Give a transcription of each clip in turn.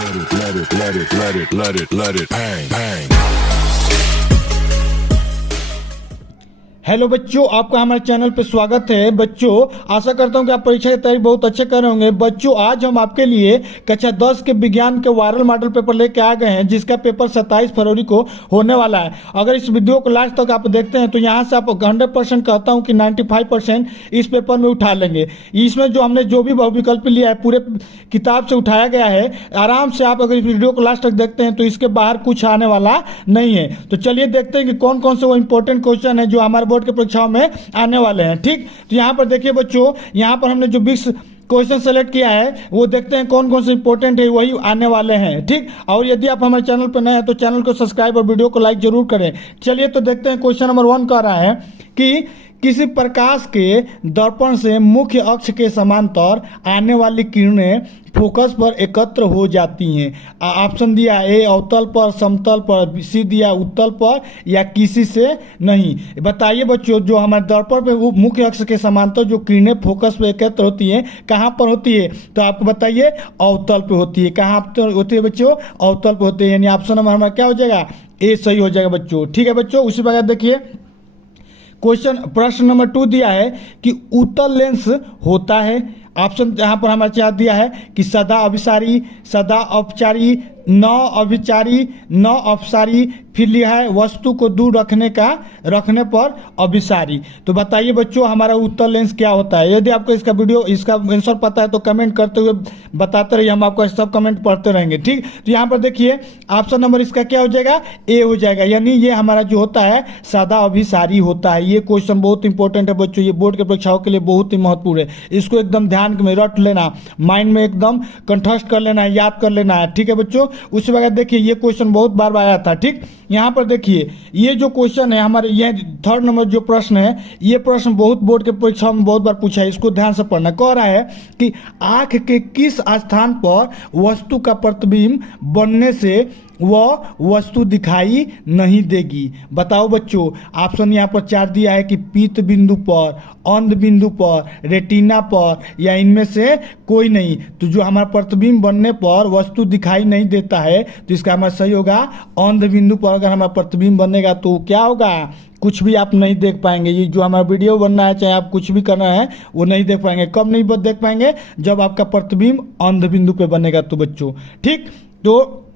let it bang, bang. Hello बच्चों, आपका हमारे चैनल पे स्वागत है। बच्चों, आशा करता हूं कि आप परीक्षा की तैयारी बहुत अच्छे कर रहे होंगे। बच्चों, आज हम आपके लिए कक्षा 10 के विज्ञान के वायरल मॉडल पेपर लेके आ गए हैं, जिसका पेपर 27 फरवरी को होने वाला है। अगर इस वीडियो को लास्ट तक आप देखते हैं तो यहाँ से आप 100% कहता हूँ कि 95% इस पेपर में उठा लेंगे। इसमें जो हमने जो भी बहुविकल्प लिया है पूरे किताब से उठाया गया है। आराम से आप अगर इस वीडियो को लास्ट तक देखते हैं तो इसके बाहर कुछ आने वाला नहीं है। तो चलिए देखते हैं कि कौन कौन से वो इंपॉर्टेंट क्वेश्चन है जो हमारे बोर्ड के परीक्षाओं में आने वाले हैं। ठीक, तो यहाँ पर देखिए बच्चों, यहाँ पर हमने जो 20 क्वेश्चन सेलेक्ट किया है वो देखते हैं कौन कौन से इंपॉर्टेंट है, वही आने वाले हैं। ठीक, और यदि आप हमारे चैनल पर नए हैं तो चैनल को सब्सक्राइब और वीडियो को लाइक जरूर करें। चलिए तो देखते हैं। क्वेश्चन नंबर 1 कह रहा है कि किसी प्रकाश के दर्पण से मुख्य अक्ष के समांतर आने वाली किरणें फोकस पर एकत्र हो जाती हैं। ऑप्शन दिया ए अवतल पर, समतल पर, सी दिया उत्तल पर, या किसी से नहीं। बताइए बच्चों, जो हमारे दर्पण पे मुख्य अक्ष के समांतर जो किरणें फोकस पर एकत्र होती हैं कहाँ पर होती है? तो आपको बताइए अवतल पे होती है। कहाँ होती है बच्चों? अवतल पे होती है। यानी ऑप्शन नंबर हमारा क्या हो जाएगा? ए सही हो जाएगा बच्चों। ठीक है बच्चों, उसी प्रकार देखिए प्रश्न नंबर 2 दिया है कि उत्तल लेंस होता है। ऑप्शन यहाँ पर हमारे चार दिया है कि सदा अभिसारी, सदा अपचारी, न अभिचारी, न अपसारी, फिर लिया है वस्तु को दूर रखने पर अभिसारी। तो बताइए बच्चों, हमारा उत्तल लेंस क्या होता है? यदि आपको इसका आंसर पता है तो कमेंट करते हुए बताते रहिए, हम आपका सब कमेंट पढ़ते रहेंगे। ठीक, तो यहाँ पर देखिए ऑप्शन नंबर इसका क्या हो जाएगा? ए हो जाएगा। यानी ये हमारा जो होता है सदा अभिसारी होता है। ये क्वेश्चन बहुत इंपॉर्टेंट है बच्चों, ये बोर्ड के परीक्षाओं के लिए बहुत ही महत्वपूर्ण है। इसको एकदम ध्यान में रट लेना, माइंड में एकदम कंठस्थ कर लेना है, याद कर लेना है। ठीक है बच्चों, उसी वक्त देखिए ये क्वेश्चन बहुत बार आया था। ठीक, यहाँ पर देखिए ये जो क्वेश्चन है हमारे, ये 3rd नंबर जो प्रश्न है, ये प्रश्न बहुत बोर्ड के परीक्षा में बहुत बार पूछा है। इसको ध्यान से पढ़ना। कह रहा है कि आंख के किस स्थान पर वस्तु का प्रतिबिंब बनने से वह वस्तु दिखाई नहीं देगी? बताओ बच्चों। ऑप्शन यहाँ पर 4 दिया है कि पीत बिंदु पर, अंध बिंदु पर, रेटिना पर, या इनमें से कोई नहीं। तो जो हमारा प्रतिबिंब बनने पर वस्तु दिखाई नहीं देता है तो इसका हमारा सही होगा अंध बिंदु पर। अगर हमारा प्रतिबिंब बनेगा तो क्या होगा? कुछ भी आप नहीं देख पाएंगे। ये जो हमारा वीडियो बनना है, चाहे आप कुछ भी करना है, वो नहीं देख पाएंगे। कब नहीं देख पाएंगे? जब आपका प्रतिबिंब अंध बिंदु पे बनेगा तो बच्चों। ठीक, तो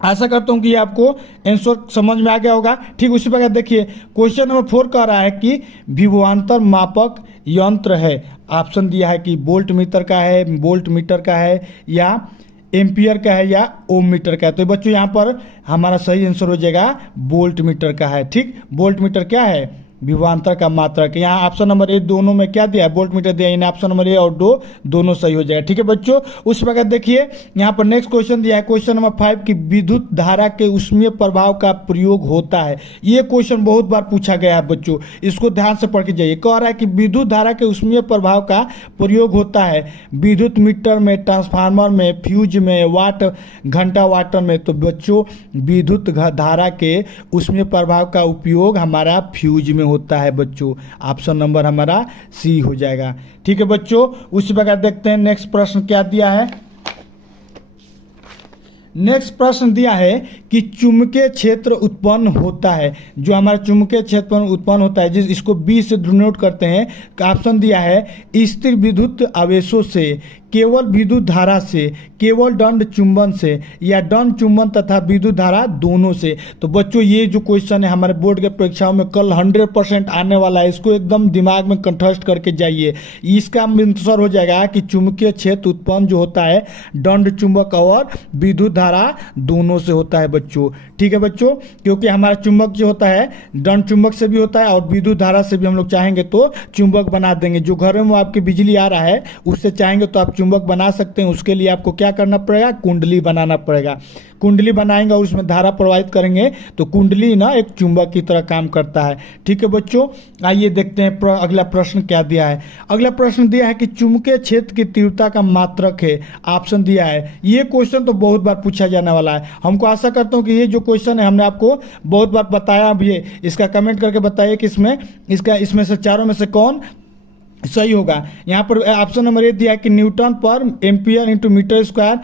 आशा करता हूं कि ये आपको आंसर समझ में आ गया होगा। ठीक, उसी प्रकार देखिए क्वेश्चन नंबर 4 कह रहा है कि विभवांतर मापक यंत्र है। ऑप्शन दिया है कि वोल्ट मीटर का है, वोल्ट मीटर का है, या एम्पियर का है, या ओम मीटर का है। तो बच्चों यहाँ पर हमारा सही आंसर हो जाएगा वोल्ट मीटर का है। ठीक, वोल्ट मीटर क्या है? विभवांतर का मात्रक। यहाँ ऑप्शन नंबर ए दोनों में क्या दिया है? वोल्ट मीटर दिया है। ऑप्शन नंबर ए और 2 दोनों सही हो जाएगा। ठीक है बच्चों, उस प्रकार देखिए यहाँ पर नेक्स्ट क्वेश्चन दिया है क्वेश्चन नंबर 5 की विद्युत धारा के ऊष्मीय प्रभाव का प्रयोग होता है। ये क्वेश्चन बहुत बार पूछा गया है बच्चों, इसको ध्यान से पढ़ के जाइए। कह रहा है कि विद्युत धारा के ऊष्मीय प्रभाव का प्रयोग होता है विद्युत मीटर में, ट्रांसफार्मर में, फ्यूज में, वाट घंटा वाटर में। तो बच्चों विद्युत धारा के ऊष्मीय प्रभाव का उपयोग हमारा फ्यूज में होता है बच्चों। ऑप्शन नंबर हमारा सी हो जाएगा। ठीक है बच्चों, उसी प्रकार देखते हैं नेक्स्ट प्रश्न क्या दिया है। नेक्स्ट प्रश्न दिया है कि चुंबकीय क्षेत्र उत्पन्न होता है। जो हमारा चुंबकीय क्षेत्र उत्पन्न होता है, इसको बी से डिनोट करते हैं। ऑप्शन दिया है स्थिर विद्युत आवेशों से, केवल विद्युत धारा से, केवल दंड चुंबन से, या दंड चुंबन तथा विद्युत धारा दोनों से। तो बच्चों ये जो क्वेश्चन है हमारे बोर्ड के परीक्षाओं में कल 100% आने वाला है। इसको एकदम दिमाग में कंठस्थ करके जाइए। इसका आंसर हो जाएगा कि चुंबकीय क्षेत्र उत्पन्न जो होता है दंड चुंबक और विद्युत धारा दोनों से होता है बच्चों। ठीक है बच्चों, क्योंकि हमारा चुंबक जो होता है दंड चुंबक से भी होता है और विद्युत धारा से भी हम लोग चाहेंगे तो चुंबक बना देंगे। जो घरों में आपकी बिजली आ रहा है उससे चाहेंगे तो आप चुंबक बना सकते हैं। उसके लिए आपको क्या करना पड़ेगा? कुंडली बनाना पड़ेगा। कुंडली बनाएंगे और उसमें धारा प्रवाहित करेंगे तो कुंडली ना एक चुंबक की तरह काम करता है। ठीक है बच्चों, आइए देखते हैं अगला प्रश्न क्या दिया है। अगला प्रश्न दिया है कि चुंबकीय क्षेत्र की तीव्रता का मात्रक है। ऑप्शन दिया है। ये क्वेश्चन तो बहुत बार पूछा जाने वाला है। हमको आशा करता हूँ कि ये जो क्वेश्चन है हमने आपको बहुत बार बताया भी है। इसका कमेंट करके बताइए कि इसमें से चारों में से कौन सही होगा। यहाँ पर ऑप्शन नंबर ए दिया है कि न्यूटन पर एम्पियर इंटू मीटर स्क्वायर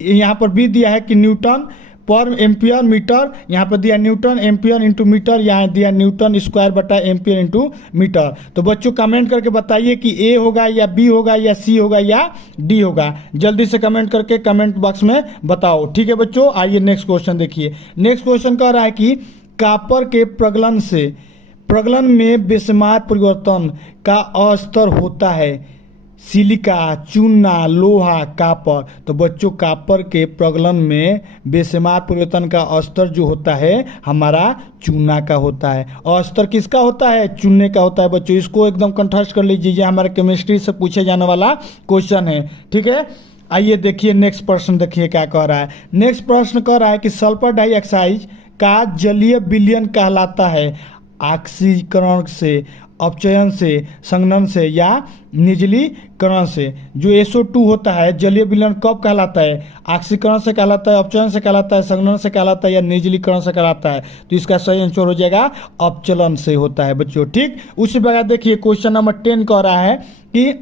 यहाँ पर बी दिया है कि न्यूटन पर एम्पियर मीटर, यहाँ पर दिया न्यूटन एम्पियर इंटू मीटर, यहाँ दिया न्यूटन स्क्वायर बटा एम्पियर इंटू मीटर। तो बच्चों कमेंट करके बताइए कि ए होगा या बी होगा या सी होगा या डी होगा। जल्दी से कमेंट करके कमेंट बॉक्स में बताओ। ठीक है बच्चों, आइए नेक्स्ट क्वेश्चन देखिए। नेक्स्ट क्वेश्चन कह रहा है कि कॉपर के प्रगलन में बेशुमार परिवर्तन का अस्तर होता है। सिलिका, चूना, लोहा, कॉपर। तो बच्चों कॉपर के प्रगलन में बेशुमार परिवर्तन का स्तर जो होता है हमारा चूना का होता है। और स्तर किसका होता है? चूने का होता है। बच्चों इसको एकदम कंठस्थ कर लीजिए, ये हमारे केमिस्ट्री से पूछे जाने वाला क्वेश्चन है। ठीक है, आइए देखिए नेक्स्ट प्रश्न, देखिए क्या कह रहा है। नेक्स्ट प्रश्न कह रहा है कि सल्फर डाइऑक्साइड का जलीय विलयन कहलाता है ऑक्सीकरण से, अपचयन से, संघनन से या निर्जलीकरण से। जो SO2 होता है जलीय विलयन कब कहलाता है? ऑक्सीकरण से कहलाता है, अपचयन से कहलाता है, संघनन से कहलाता है या निर्जलीकरण से कहलाता है? तो इसका सही आंसर हो जाएगा अपचलन से होता है बच्चों। ठीक, उसी प्रकार देखिए क्वेश्चन नंबर 10 कह रहा है कि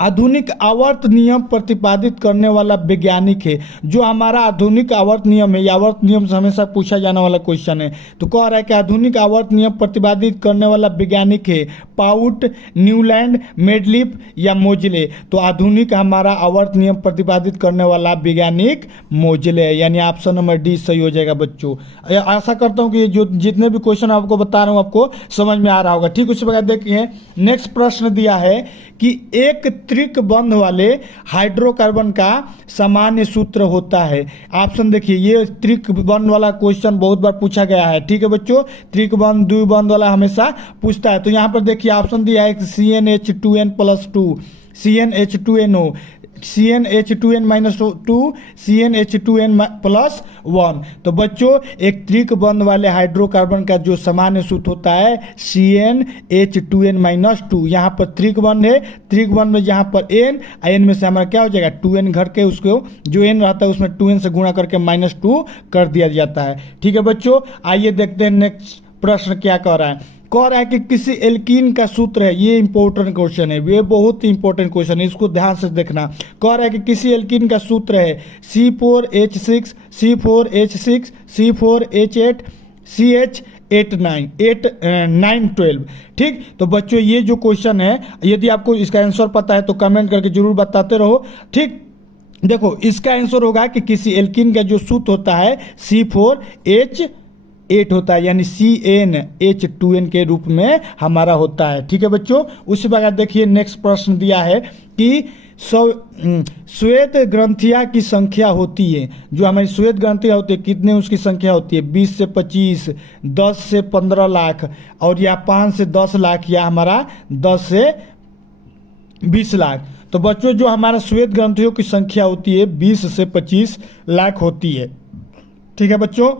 आधुनिक आवर्त नियम प्रतिपादित करने वाला वैज्ञानिक है। जो हमारा आधुनिक आवर्त नियम है, आवर्त नियम से हमेशा पूछा जाने वाला क्वेश्चन है। तो कह रहा है कि आधुनिक आवर्त नियम प्रतिपादित करने वाला वैज्ञानिक है पाउट, न्यूलैंड, मेडलिफ या मोजले। तो आधुनिक हमारा आवर्त नियम प्रतिपादित करने वाला वैज्ञानिक मोजले है, यानी ऑप्शन नंबर डी सही हो जाएगा बच्चों। आशा करता हूँ कि जो जितने भी क्वेश्चन आपको बता रहा हूँ आपको समझ में आ रहा होगा। ठीक, उसी प्रकार देखिए नेक्स्ट प्रश्न दिया है कि एक त्रिक बंध वाले हाइड्रोकार्बन का सामान्य सूत्र होता है। ऑप्शन देखिए, ये त्रिक बंध वाला क्वेश्चन बहुत बार पूछा गया है। ठीक है बच्चों, त्रिक बंध द्विबंध वाला हमेशा पूछता है। तो यहाँ पर देखिए ऑप्शन दिया है CnH2n+2, CnH2nO, CnH2n-2, CnH2n+1। तो बच्चों एक त्रिक बंध वाले हाइड्रोकार्बन का जो सामान्य सूत्र होता है CnH2n-2। यहाँ पर त्रिक बंध है, त्रिक बंध में यहाँ पर n में से हमारा क्या हो जाएगा 2n घट के उसको जो n रहता है उसमें 2n से गुणा करके -2 कर दिया जाता है। ठीक है बच्चों, आइए देखते हैं नेक्स्ट प्रश्न क्या कह रहा है। कह रहा है कि किसी एल्कीन का सूत्र है, ये इंपॉर्टेंट क्वेश्चन है, ये बहुत ही इंपॉर्टेंट क्वेश्चन है, इसको ध्यान से देखना। कह रहा है कि किसी एल्कीन का सूत्र है C4H6, C4H6, C4H8, CH912। ठीक, तो बच्चों ये जो क्वेश्चन है, यदि आपको इसका आंसर पता है तो कमेंट करके जरूर बताते रहो। ठीक, देखो इसका आंसर होगा कि किसी एल्कीन का जो सूत्र होता है C4H8 होता है, यानी CnH2n के रूप में हमारा होता है। ठीक है बच्चों, उसी प्रकार देखिए नेक्स्ट प्रश्न दिया है कि श्वेत ग्रंथियां की संख्या होती है। जो हमारी श्वेत ग्रंथियां होती है कितने उसकी संख्या होती है? 20 से 25, 10 से 15 लाख और या 5 से 10 लाख या हमारा 10 से 20 लाख। तो बच्चों जो हमारा श्वेत ग्रंथियों की संख्या होती है 20 से 25 लाख होती है। ठीक है बच्चों,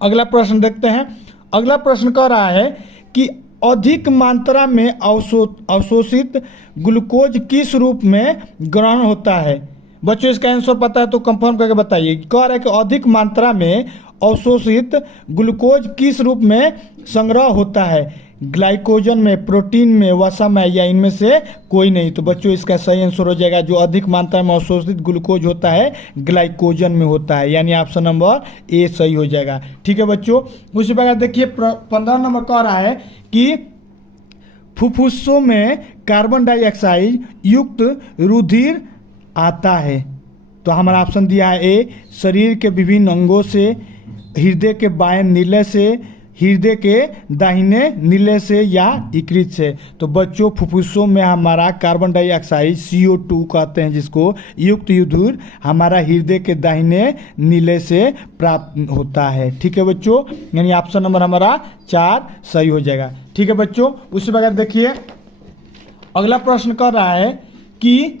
अगला प्रश्न देखते हैं। अगला प्रश्न कह रहा है कि अधिक मात्रा में अवशोषित ग्लूकोज किस रूप में ग्रहण होता है? बच्चों इसका आंसर पता है तो कंफर्म करके बताइए। कह रहा है कि अधिक मात्रा में अवशोषित ग्लूकोज किस रूप में संग्रह होता है? ग्लाइकोजन में, प्रोटीन में, वसा में या इनमें से कोई नहीं। तो बच्चों इसका सही आंसर हो जाएगा जो अधिक मात्रा में अवशोषित ग्लूकोज होता है ग्लाइकोजन में होता है, यानी ऑप्शन नंबर ए सही हो जाएगा। ठीक है बच्चों, उसी प्रकार देखिए 15 नंबर कह रहा है कि फुफ्फुसों में कार्बन डाइऑक्साइड युक्त रुधिर आता है। तो हमारा ऑप्शन दिया है ए शरीर के विभिन्न अंगों से, हृदय के बाएं नीले से, हृदय के दाहिने नीले से या यकृत से। तो बच्चों फुफ्फुसों में हमारा कार्बन डाइऑक्साइड CO2 कहते हैं जिसको, युक्त रुधिर हमारा हृदय के दाहिने नीले से प्राप्त होता है। ठीक है बच्चों, यानी ऑप्शन नंबर हमारा 4 सही हो जाएगा। ठीक है बच्चों, उसी प्रकार देखिए अगला प्रश्न कर रहा है कि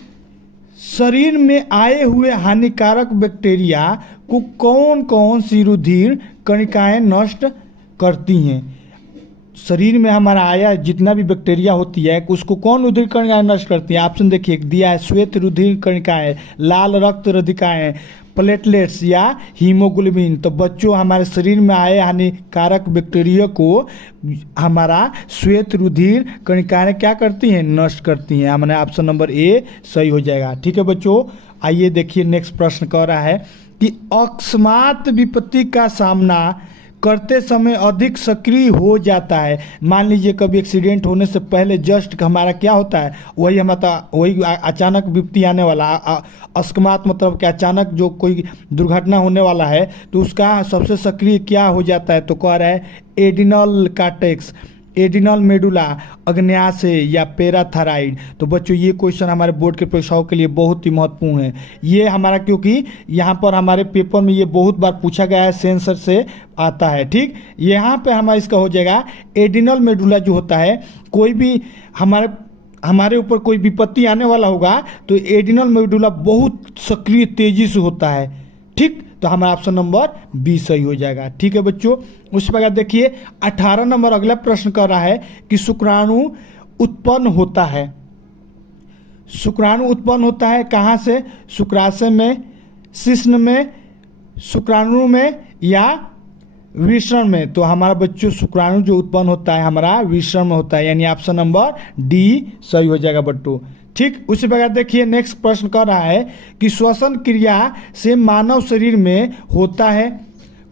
शरीर में आए हुए हानिकारक बैक्टीरिया को कौन कौन सी रुधिर कणिकाएं नष्ट करती हैं? शरीर में हमारा आया जितना भी बैक्टीरिया होती है उसको कौन रुधिर कणिकाएं नष्ट करती हैं? ऑप्शन देखिए दिया है श्वेत रुधिर कणिकाएं, लाल रक्त रदिकाएं, प्लेटलेट्स या हीमोग्लोबिन। तो बच्चों हमारे शरीर में आए हानिकारक बैक्टीरिया को हमारा श्वेत रुधिर कणिकाएं क्या करती हैं? नष्ट करती हैं। हमारे ऑप्शन नंबर ए सही हो जाएगा। ठीक है बच्चों, आइए देखिए नेक्स्ट प्रश्न कह रहा है कि अकस्मात विपत्ति का सामना करते समय अधिक सक्रिय हो जाता है। मान लीजिए कभी एक्सीडेंट होने से पहले जस्ट हमारा क्या होता है, वही अचानक विपत्ति आने वाला, अकस्मात मतलब कि अचानक जो कोई दुर्घटना होने वाला है तो उसका सबसे सक्रिय क्या हो जाता है, तो कह रहा है एडिनल कार्टेक्स, एडिनल मेडुला, अग्न्याशय या पैराथायराइड। तो बच्चों ये क्वेश्चन हमारे बोर्ड के परीक्षाओं के लिए बहुत ही महत्वपूर्ण है। ये हमारा क्योंकि यहाँ पर हमारे पेपर में ये बहुत बार पूछा गया है, सेंसर से आता है। ठीक, यहाँ पे हमारा इसका हो जाएगा एडिनल मेडुला जो होता है, कोई भी हमारे ऊपर कोई विपत्ति आने वाला होगा तो एडिनल मेडुला बहुत सक्रिय तेजी से होता है। ठीक, तो हमारा ऑप्शन नंबर बी सही हो जाएगा। ठीक है बच्चों, उसके बाद देखिए 18 नंबर अगला प्रश्न कर रहा है कि शुक्राणु उत्पन्न होता है। शुक्राणु उत्पन्न होता है कहाँ से, शुक्राशय में, शिश्न में, शुक्राणु में या वृषण में। तो हमारा बच्चों शुक्राणु जो उत्पन्न होता है हमारा वृषण में होता है, यानी ऑप्शन नंबर डी सही हो जाएगा बच्चों। ठीक, उसी प्रकार देखिए नेक्स्ट प्रश्न कर रहा है कि श्वसन क्रिया से मानव शरीर में होता है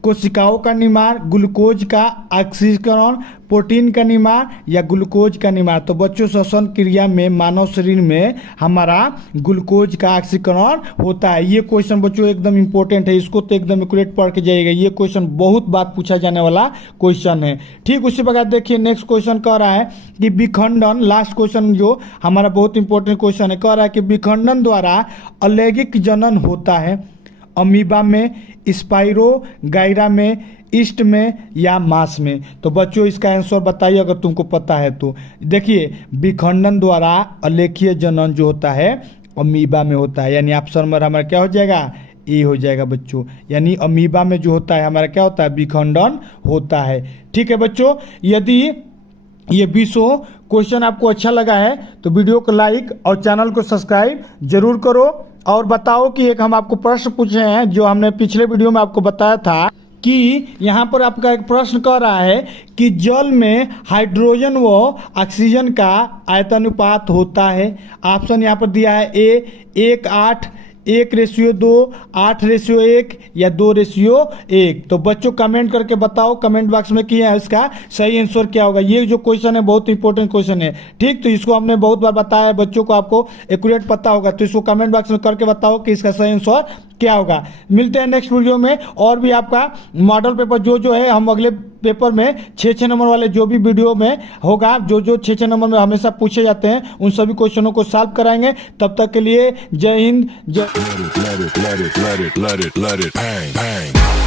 कोशिकाओं का निर्माण, ग्लूकोज का ऑक्सीकरण, प्रोटीन का निर्माण या ग्लूकोज का निर्माण। तो बच्चों श्वसन क्रिया में मानव शरीर में हमारा ग्लूकोज का ऑक्सीकरण होता है। ये क्वेश्चन बच्चों एकदम इंपॉर्टेंट है, इसको तो एकदम एक्यूरेट पढ़ के जाइएगा। ये क्वेश्चन बहुत बार पूछा जाने वाला क्वेश्चन है। ठीक, उसी प्रकार देखिए नेक्स्ट क्वेश्चन कह रहा है कि विखंडन, लास्ट क्वेश्चन जो हमारा बहुत इंपॉर्टेंट क्वेश्चन है, कह रहा है कि विखंडन द्वारा अलैंगिक जनन होता है अमीबा में, स्पाइरो गायरा में, ईस्ट में या मांस में। तो बच्चों इसका आंसर बताइए अगर तुमको पता है तो। देखिए विखंडन द्वारा अलेखीय जनन जो होता है अमीबा में होता है, यानी ऑप्शन नंबर हमारा क्या हो जाएगा, ए हो जाएगा बच्चों। यानी अमीबा में जो होता है हमारा क्या होता है, विखंडन होता है। ठीक है बच्चों, यदि ये 20 क्वेश्चन आपको अच्छा लगा है तो वीडियो को लाइक और चैनल को सब्सक्राइब जरूर करो। और बताओ कि एक हम आपको प्रश्न पूछे हैं जो हमने पिछले वीडियो में आपको बताया था कि यहाँ पर आपका एक प्रश्न कर रहा है कि जल में हाइड्रोजन व ऑक्सीजन का आयतानुपात होता है। ऑप्शन यहाँ पर दिया है ए 1:8, 1:2, 8:1 या 2:1। तो बच्चों कमेंट करके बताओ कमेंट बॉक्स में कि इसका सही आंसर क्या होगा। ये जो क्वेश्चन है बहुत इंपॉर्टेंट क्वेश्चन है। ठीक, तो इसको हमने बहुत बार बताया है, बच्चों को आपको एक्यूरेट पता होगा, तो इसको कमेंट बॉक्स में करके बताओ कि इसका सही आंसर क्या होगा। मिलते हैं नेक्स्ट वीडियो में, और भी आपका मॉडल पेपर जो है हम अगले पेपर में 6 नंबर वाले जो भी वीडियो में होगा, जो 6 नंबर में हमेशा पूछे जाते हैं उन सभी क्वेश्चनों को सॉल्व कराएंगे। तब तक के लिए जय हिंद, जय let it, let it, let it, let it, let it, let it, bang, bang.